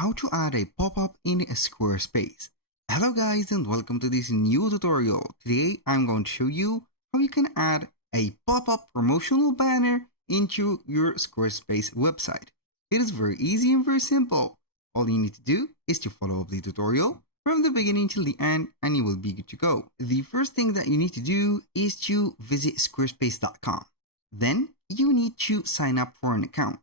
how to add a pop-up in Squarespace. Hello guys and welcome to this new tutorial. Today I'm going to show you how you can add a pop-up promotional banner into your Squarespace website. It is very easy and very simple. All you need to do is to follow the tutorial from the beginning till the end and you will be good to go. The first thing that you need to do is to visit squarespace.com. Then you need to sign up for an account.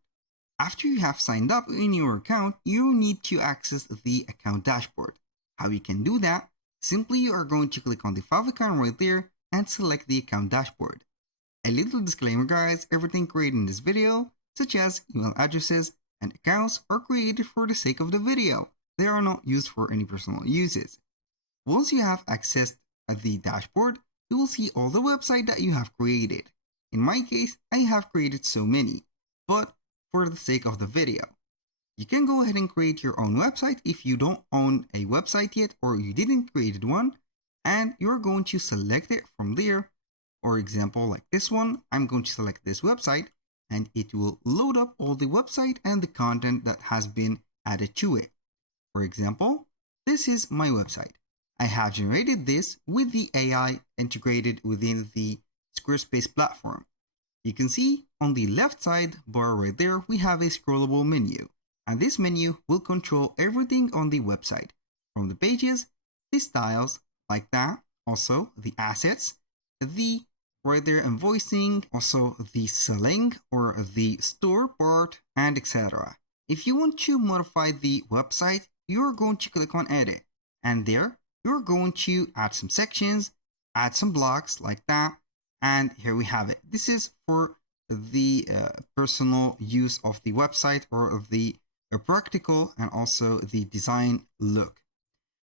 After you have signed up in your account, you need to access the account dashboard. How you can do that? Simply you are going to click on the favicon right there and select the account dashboard. A little disclaimer guys, everything created in this video, such as email addresses and accounts, are created for the sake of the video. They are not used for any personal uses. Once you have accessed the dashboard, you will see all the websites that you have created. In my case, I have created so many, but for the sake of the video, you can go ahead and create your own website if you don't own a website yet or you didn't create one, and you're going to select it from there. For example, like this one, I'm going to select this website and it will load up all the website and the content that has been added to it. For example, this is my website. I have generated this with the AI integrated within the Squarespace platform. You can see on the left side bar right there, we have a scrollable menu, and this menu will control everything on the website, from the pages, the styles, like that, also the assets, the right there invoicing, also the selling or the store part, and etc. If you want to modify the website, you're going to click on edit, and there you're going to add some sections, add some blocks like that. And here we have it. This is for the personal use of the website or the practical and also the design look.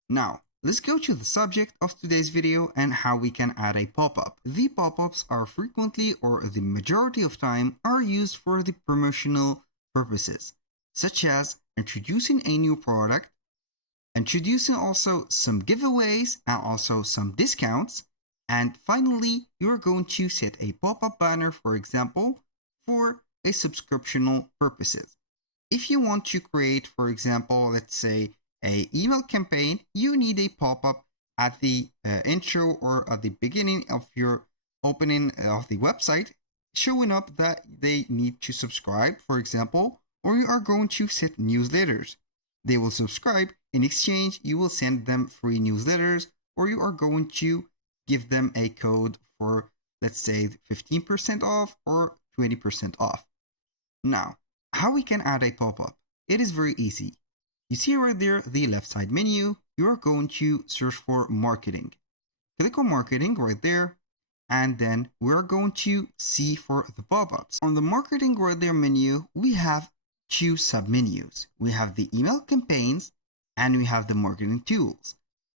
Now, let's go to the subject of today's video and how we can add a pop-up. The pop-ups are frequently or the majority of time are used for the promotional purposes, such as introducing a new product, introducing also some giveaways and also some discounts. And finally, you're going to set a pop-up banner, for example, for a subscriptional purposes. If you want to create, for example, let's say a email campaign, you need a pop-up at the intro or at the beginning of your opening of the website, showing up that they need to subscribe, for example, or you are going to set newsletters. They will subscribe. In exchange, you will send them free newsletters, or you are going to give them a code for, let's say, 15% off or 20% off. Now, how we can add a pop-up? It is very easy. You see right there, the left side menu, you're going to search for marketing. Click on marketing right there, and then we're going to see for the pop-ups. On the marketing right there menu, we have two sub-menus. We have the email campaigns and we have the marketing tools.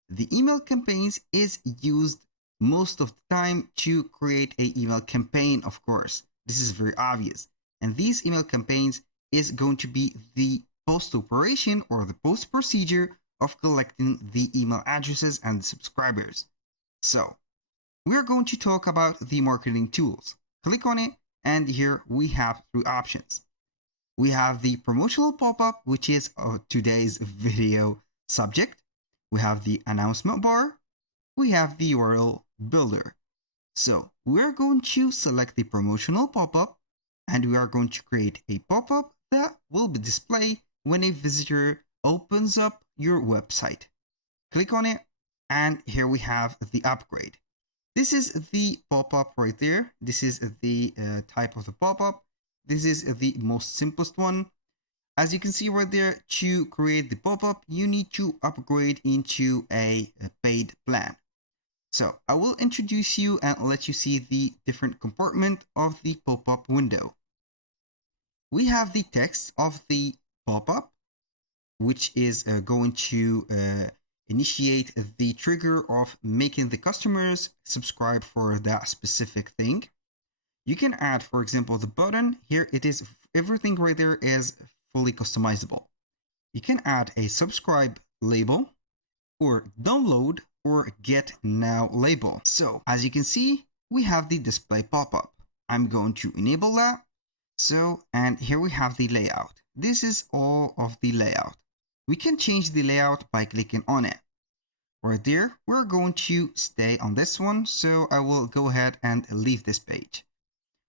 The email campaigns is used most of the time to create an email campaign, of course. This is very obvious. And these email campaigns is going to be the post operation or the post procedure of collecting the email addresses and the subscribers. So we're going to talk about the marketing tools. Click on it, and here we have three options. We have the promotional pop-up, which is today's video subject. We have the announcement bar. We have the URL builder. So we're going to select the promotional pop-up, and we are going to create a pop-up that will be displayed when a visitor opens up your website. Click on it, and here we have the upgrade. This is the pop-up right there. This is the type of the pop-up. This is the most simplest one. As you can see right there, to create the pop-up, you need to upgrade into a paid plan. So I will introduce you and let you see the different compartment of the pop-up window. We have the text of the pop-up, which is going to initiate the trigger of making the customers subscribe for that specific thing. You can add, for example, the button. Here it is, everything right there is fully customizable. You can add a subscribe label or download or get now label. So as you can see, we have the display pop-up. I'm going to enable that. So, and here we have the layout. This is all of the layout. We can change the layout by clicking on it. Right there, we're going to stay on this one, so I will go ahead and leave this page.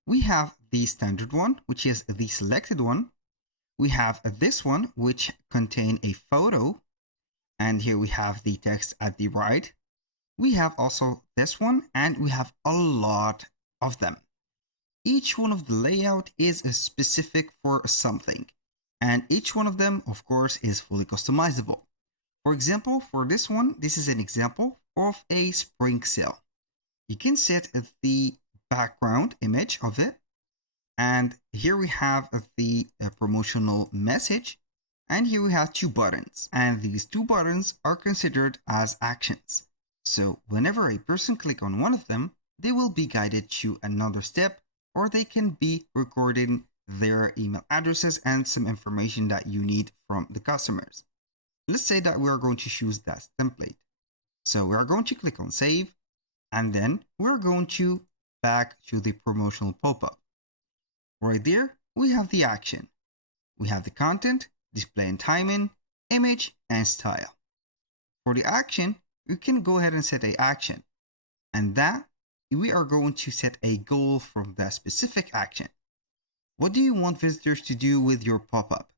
We have the standard one, which is the selected one. We have this one, which contain a photo, and here we have the text at the right. We have also this one, and we have a lot of them. Each one of the layout is specific for something, and each one of them, of course, is fully customizable. For example, for this one, this is an example of a spring sale. You can set the background image of it, and here we have the promotional message, and here we have two buttons, and these two buttons are considered as actions. So whenever a person clicks on one of them, they will be guided to another step, or they can be recording their email addresses and some information that you need from the customers. Let's say that we are going to choose that template. So we are going to click on save, and then we're going to back to the promotional pop-up. Right there, we have the action. We have the content, display and timing, image, and style. For the action, you can go ahead and set an action, and that we are going to set a goal from that specific action. What do you want visitors to do with your pop-up?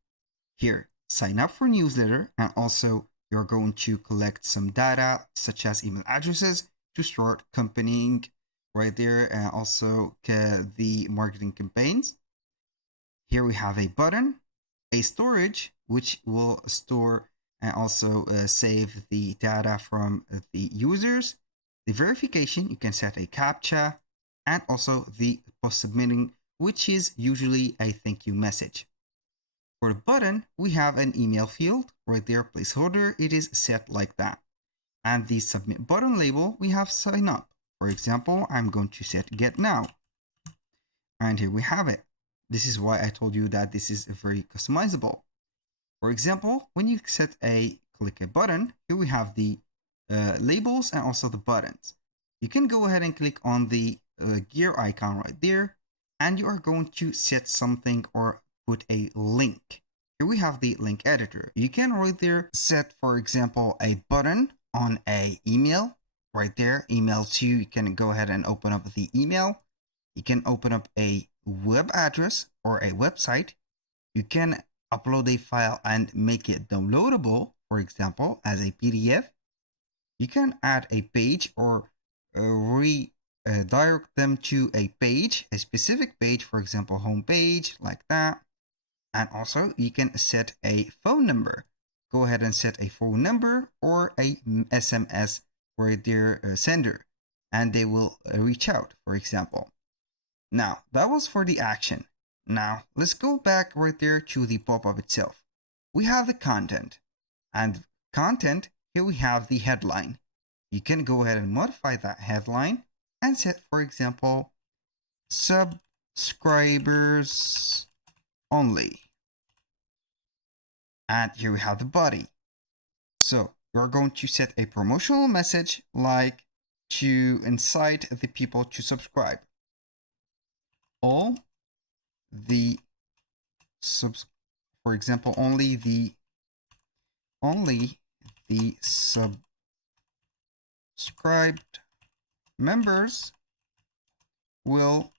Here, sign up for newsletter, and also you're going to collect some data such as email addresses to start accompanying right there, and also the marketing campaigns. Here we have a button, a storage, which will store and also save the data from the users. The verification, you can set a CAPTCHA, and also the post submitting, which is usually a thank you message. For the button, we have an email field right there, placeholder. It is set like that. And the submit button label, we have sign up. For example, I'm going to set get now. And here we have it. This is why I told you that this is very customizable. For example, when you click a button, here we have the labels and also the buttons. You can go ahead and click on the gear icon right there, and you are going to set something or put a link. Here we have the link editor. You can right there set, for example, a button on a email right there, email to, you can go ahead and open up the email. You can open up a web address or a website. You can upload a file and make it downloadable, for example, as a PDF. You can add a page or redirect them to a page, a specific page, for example, home page, like that. And also you can set a phone number. Go ahead and set a phone number or a SMS for their sender, and they will reach out, for example. Now, that was for the action. Now, let's go back right there to the pop-up itself. We have the content, and content, here we have the headline. You can go ahead and modify that headline and set, for example, subscribers only. And here we have the body. So you're going to set a promotional message like to incite the people to subscribe. All the for example, only the subscribed members will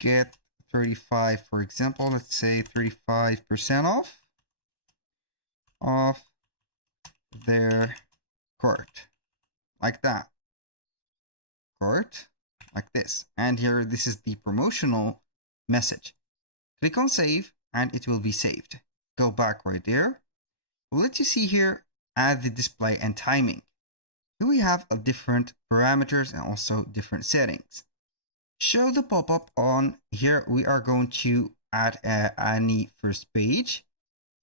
get 35, for example, let's say 35% off of their cart, like that. Cart, like this. And here, this is the promotional message. Click on save, and it will be saved. Go back right there. We'll let you see here, add the display and timing. Here we have different parameters and also different settings. Show the pop-up on. Here we are going to add any first page,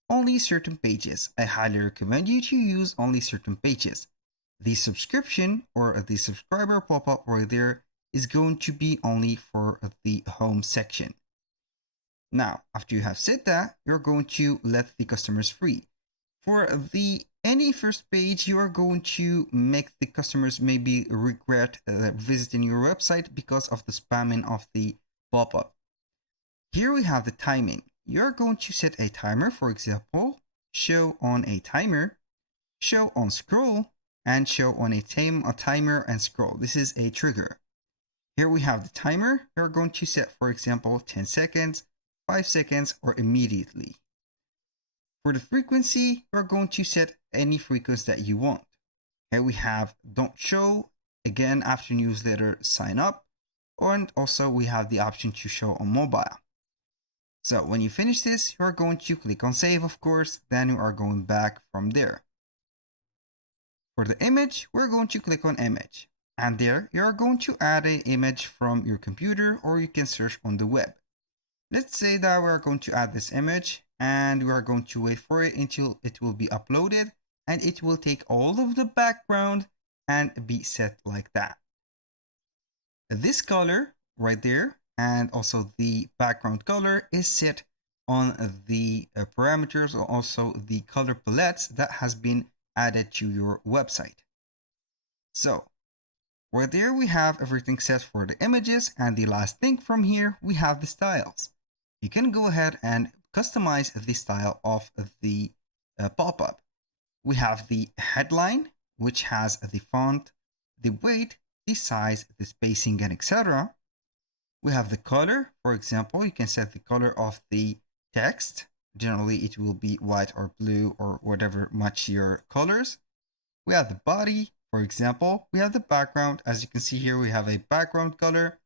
only certain pages. I highly recommend you to use only certain pages. The subscription or the subscriber pop-up right there is going to be only for the home section. Now, after you have said that, you're going to let the customers free. For the any first page, you are going to make the customers maybe regret visiting your website because of the spamming of the pop-up. Here we have the timing. You're going to set a timer, for example, show on a timer, show on scroll, and show on a timer and scroll. This is a trigger. Here we have the timer. We're going to set, for example, 10 seconds, 5 seconds, or immediately. For the frequency, we're going to set any frequency that you want. Here we have don't show, again, after newsletter sign up, and also we have the option to show on mobile. So when you finish this, you're going to click on save, of course, then you are going back from there. For the image, we're going to click on image. And there, you are going to add an image from your computer, or you can search on the web. Let's say that we're going to add this image, and we are going to wait for it until it will be uploaded, and it will take all of the background and be set like that. This color right there, and also the background color, is set on the parameters, or also the color palettes that has been added to your website. So right there we have everything set for the images, and the last thing from here we have the styles. You can go ahead and customize the style of the pop-up. We have the headline, which has the font, the weight, the size, the spacing, and etc. We have the color. For example, you can set the color of the text. Generally, it will be white or blue or whatever match your colors. We have the body. For example, we have the background. As you can see here, we have a background color,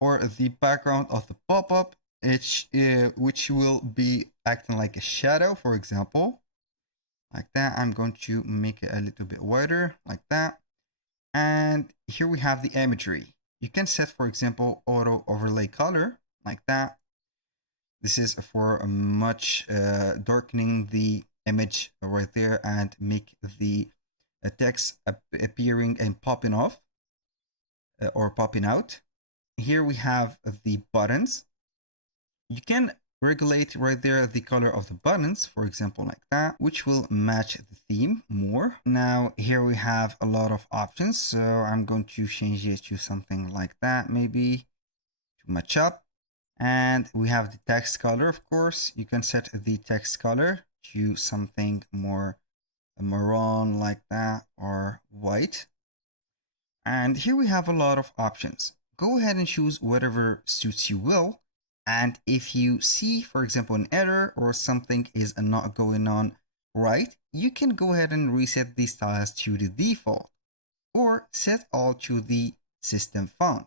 or the background of the pop-up, which will be acting like a shadow, for example. Like that. I'm going to make it a little bit wider, like that. And here we have the imagery. You can set, for example, auto overlay color, like that. This is for much darkening the image right there and make the text appearing and popping off or popping out. Here we have the buttons. You can regulate right there the color of the buttons, for example, like that, which will match the theme more. Now here we have a lot of options, so I'm going to change it to something like that, maybe to match up. And we have the text color, of course. You can set the text color to something more maroon like that, or white. And here we have a lot of options. Go ahead and choose whatever suits you will. And if you see, for example, an error or something is not going on right, you can go ahead and reset the styles to the default, or set all to the system font.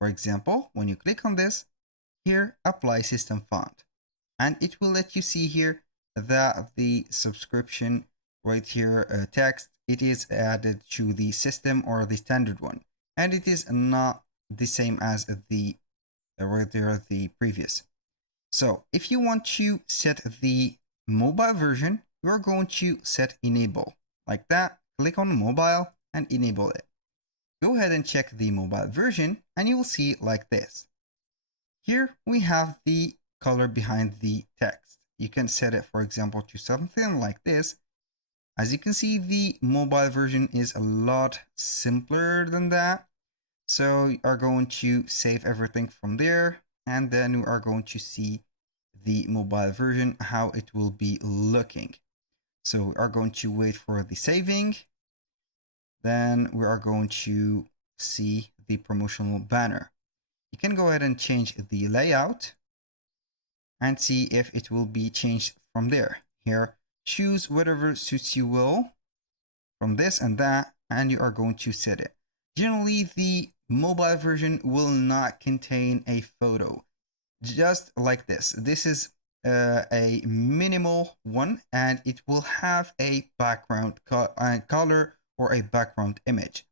For example, when you click on this, here, apply system font, and it will let you see here that the subscription right here text, it is added to the system or the standard one, and it is not the same as the right there the previous. So if you want to set the mobile version, you are going to set enable like that. Click on mobile and enable it. Go ahead and check the mobile version, and you will see like this. Here we have the color behind the text. You can set it, for example, to something like this. As you can see, the mobile version is a lot simpler than that. So you are going to save everything from there, and then we are going to see the mobile version, how it will be looking. So we are going to wait for the saving. Then we are going to see the promotional banner. You can go ahead and change the layout and see if it will be changed from there. Here, choose whatever suits you will from this and that, and you are going to set it. Generally, the mobile version will not contain a photo, just like this. This is a minimal one, and it will have a background color or a background image.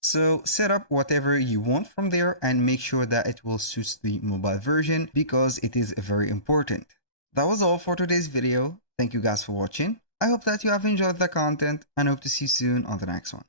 So set up whatever you want from there and make sure that it will suit the mobile version, because it is very important. That was all for today's video. Thank you guys for watching. I hope that you have enjoyed the content and hope to see you soon on the next one.